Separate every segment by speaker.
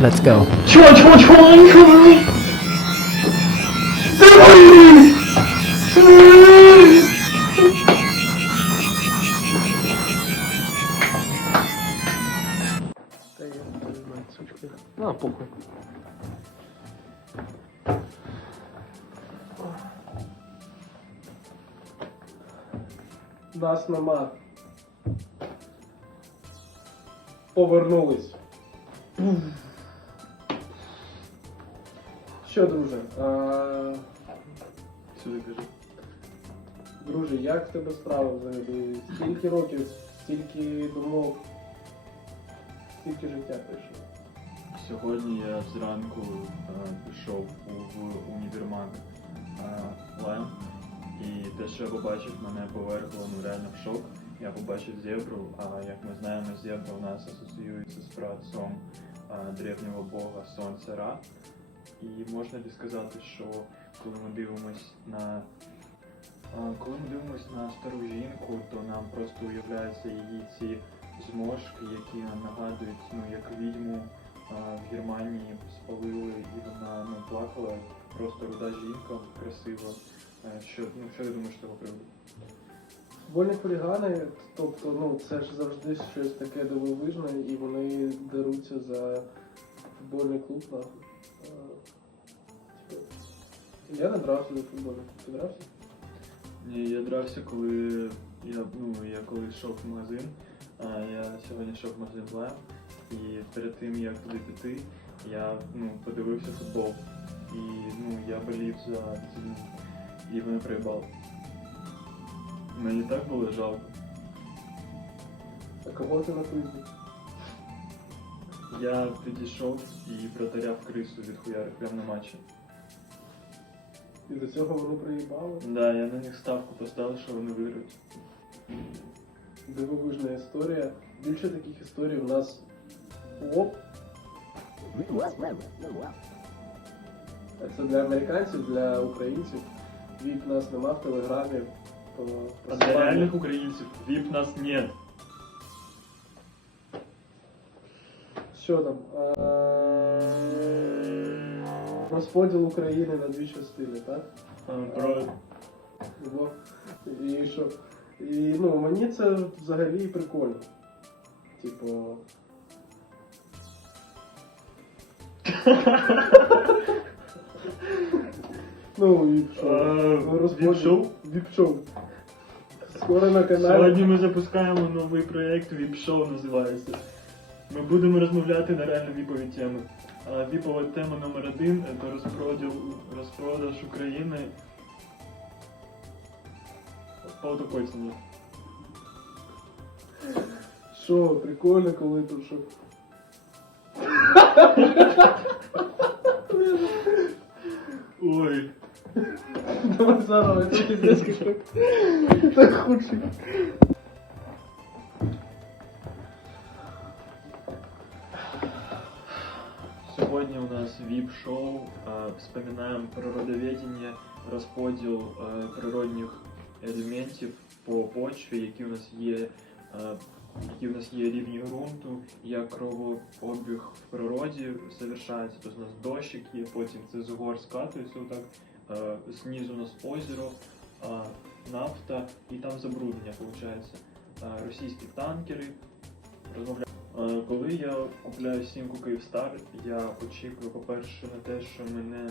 Speaker 1: Let's go.
Speaker 2: чувак, чувак, чувак, чувак. Давай! Та я не знаю, сучка. А, похуй. Нас нема. Повернулись. Що, друже? А,
Speaker 3: Сюди кажи.
Speaker 2: друже, як в тебе справа взагалі? Стільки років, стільки думок, стільки життя пройшло.
Speaker 3: Сьогодні я зранку е, пішов у, в універмаг е, Лем, і те, що я побачив, мене повергло ну, реально в шок. Я побачив зебру, а як ми знаємо, зебра у нас асоціюється з працом е, древнього бога Сонця Ра. І можна ли сказати, що коли ми дивимось на коли ми дивимось на стару жінку, то нам просто уявляються її ці зможки, які нагадують, ну як відьму в Германії спалили і вона ну, плакала. Просто руда жінка, красива. Що, ну, що ти думаєш з того приводу?
Speaker 2: Футбольні хулігани, тобто, ну, це ж завжди щось таке дивовижне, і вони деруться за футбольний клуб, нахуй. Я не дрався до клубу. Ти дрався?
Speaker 3: Ні, я дрався, коли я, ну, я коли йшов в магазин. А, я сьогодні йшов в магазин Лем, і перед тим як туди піти, я ну, подивився футбол. І ну, я болів за Зенит, і вони проїбали. Мені так було жалко.
Speaker 2: А кого ти напиздив?
Speaker 3: Я підійшов і протаряв крису від хуяри прямо на матчі.
Speaker 2: І до цього вони приїбали?
Speaker 3: Да, я на них ставку поставив, що вони виграють.
Speaker 2: Дивовижна історія. Більше таких історій у нас оп. Це для американців, для українців. Вік нас нема в телеграмі. То
Speaker 3: А для реальних українців віп нас нет.
Speaker 2: Що там? А, Розподіл України на дві частини, так?
Speaker 3: Про...
Speaker 2: І що? І ну, мені це взагалі прикольно. Типу. Ну, що?
Speaker 3: Е, віп-шоу?
Speaker 2: Віп-шоу. Скоро на каналі.
Speaker 3: Сьогодні ми запускаємо новий проєкт Віп-шоу називається. Ми будемо розмовляти на реально віпові теми. Віпова тема номер один це розпроділ, розпродаж України. По такой ціні.
Speaker 2: Що, прикольно, коли тут що.
Speaker 3: Ой.
Speaker 2: Давай заново, это пиздец какой. Это худший.
Speaker 3: Сьогодні у нас ВІП-шоу. Е, Вспоминаємо природоведення, розподіл природних елементів по почві, які у нас є, які у нас є рівні ґрунту, як кровообіг в природі завершається. Тобто у нас дощик є, потім це з гор скатується отак, знизу у нас озеро, нафта і там забруднення виходить. Російські танкери розмовляють. Е, Коли я купляю сімку Київстар, я очікую, по-перше, на те, що мене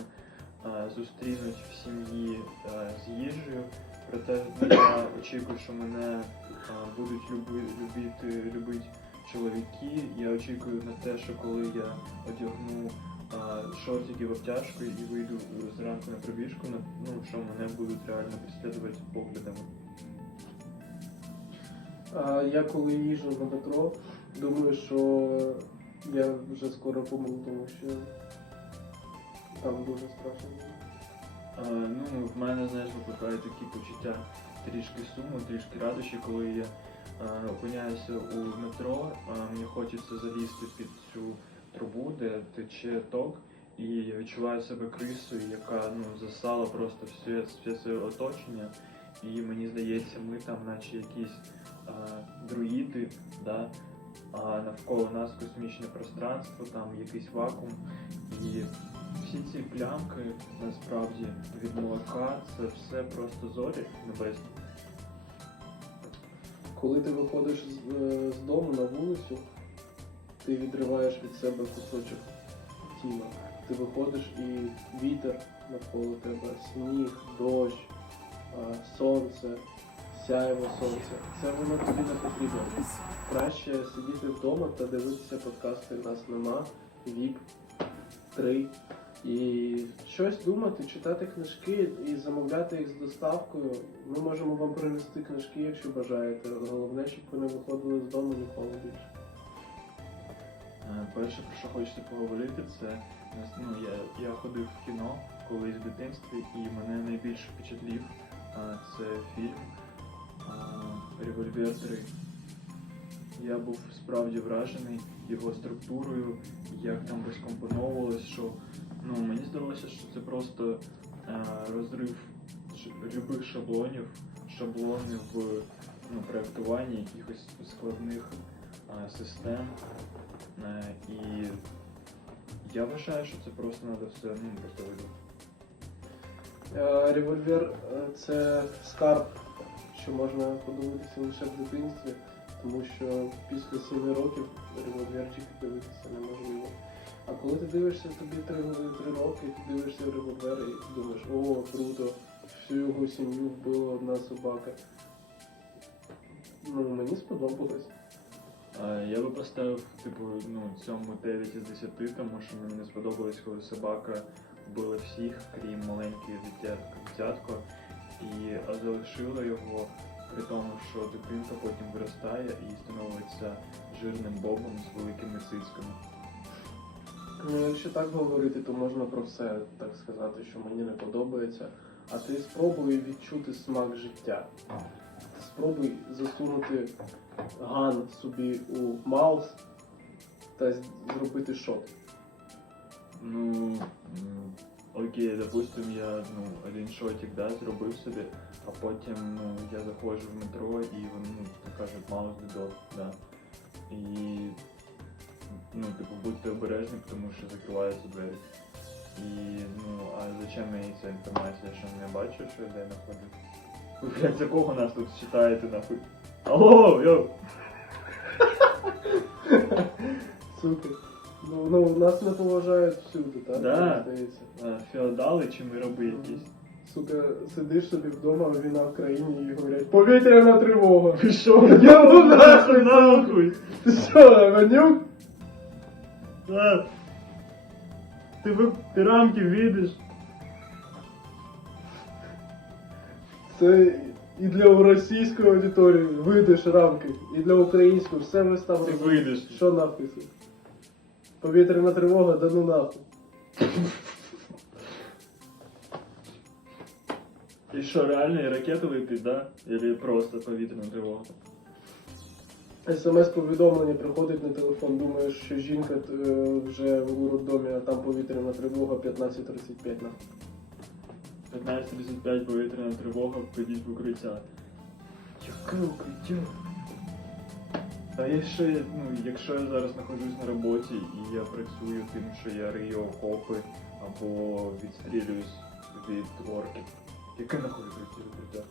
Speaker 3: е, зустрінуть в сім'ї е, з їжею. Проте я очікую, що мене будуть люби, любити, любити чоловіки. Я очікую на те, що коли я одягну шортики в обтяжку і вийду зранку на пробіжку, ну, що мене будуть реально переслідувати поглядами.
Speaker 2: А я коли їжджу на метро, думаю, що я вже скоро помру, тому що там дуже страшно.
Speaker 3: Е, Ну, в мене, знаєш, викликає такі почуття трішки суму, трішки радощі, коли я е, опиняюся у метро, е, мені хочеться залізти під цю трубу, де тече ток, і я відчуваю себе крисою, яка ну, засала просто все, все своє оточення. І мені здається, ми там, наче якісь друїди, да, навколо нас космічне пространство, там якийсь вакуум. І всі ці плямки насправді від молока це все просто зорі небесні.
Speaker 2: Коли ти виходиш з, е, з дому на вулицю, ти відриваєш від себе кусочок тіла. Ти виходиш і вітер навколо тебе, сніг, дощ, сонце, сяєво сонця. Це воно тобі не потрібно. Краще сидіти вдома та дивитися подкасти нас нема, ВІП 3. І щось думати, читати книжки і замовляти їх з доставкою. Ми можемо вам принести книжки, якщо бажаєте. Головне, щоб ви не виходили з дому ніколи більше.
Speaker 3: Е, Перше, про що хочеться поговорити, це ну, я, я ходив в кіно колись в дитинстві, і мене найбільше впечатлів е, це фільм Револьвер 3. Я був справді вражений його структурою, як там розкомпоновувалось, що ну, мені здалося, що це просто е, розрив любих шаблонів, шаблони в ну, проєктуванні якихось складних е, систем. Е, І я вважаю, що це просто треба все ну, просто видати.
Speaker 2: Е, Револьвер е, це скарб, що можна подивитися лише в дитинстві, тому що після 7 років револьверчик дивитися неможливо. А коли ти дивишся тобі 3, роки, ти дивишся в револьвер і думаєш, о, круто, всю його сім'ю вбила одна собака. Ну, мені сподобалось.
Speaker 3: Я би поставив, типу, ну, цьому 9 із 10, тому що мені не сподобалось, коли собака вбила всіх, крім дитятка, дитятко, і залишила його при тому, що дитинка потім виростає і становиться жирним бобом з великими цицьками.
Speaker 2: Ну, якщо так говорити, то можна про все так сказати, що мені не подобається. А ти спробуй відчути смак життя. Спробуй засунути ган собі у маус та зробити шот.
Speaker 3: Ну, окей, допустим, я ну, один шотик да, зробив собі, а потім ну, я заходжу в метро і вони ну, так кажуть, маус додов, да. І ну, типу, будьте обережні, тому що закриваються двері. І ну, а зачем мені ця інформація, що не бачу, що я де знаходжусь? За кого нас тут читаєте нахуй? Алло, йо!
Speaker 2: Сука. Ну, ну нас не поважають всюди, так?
Speaker 3: Да.
Speaker 2: Мені здається.
Speaker 3: А, Феодали чи ми раби якісь?
Speaker 2: Сука, сидиш собі вдома, війна в країні і говорять, повітряна тривога.
Speaker 3: Ти що?
Speaker 2: Я
Speaker 3: нахуй, нахуй!
Speaker 2: Ти що, Ганюк?
Speaker 3: Да. Ти, ви, ти рамки видиш?
Speaker 2: Це і для російської аудиторії видиш рамки, і для української все ми там
Speaker 3: Ти вийдеш.
Speaker 2: Що написано? Повітряна тривога, да ну нахуй.
Speaker 3: І що, реально і ракети летить, да? Или просто повітряна тривога?
Speaker 2: СМС-повідомлення приходить на телефон, думаєш, що жінка е, вже в роддомі, а там повітряна тривога 15.35 нахуй.
Speaker 3: 15.35 повітряна тривога, підіть в укриття. Яке укриття? А я, ну, якщо я зараз знаходжусь на роботі і я працюю тим, що я рию окопи або відстрілююсь від орків, яке нахуй укриття укриття?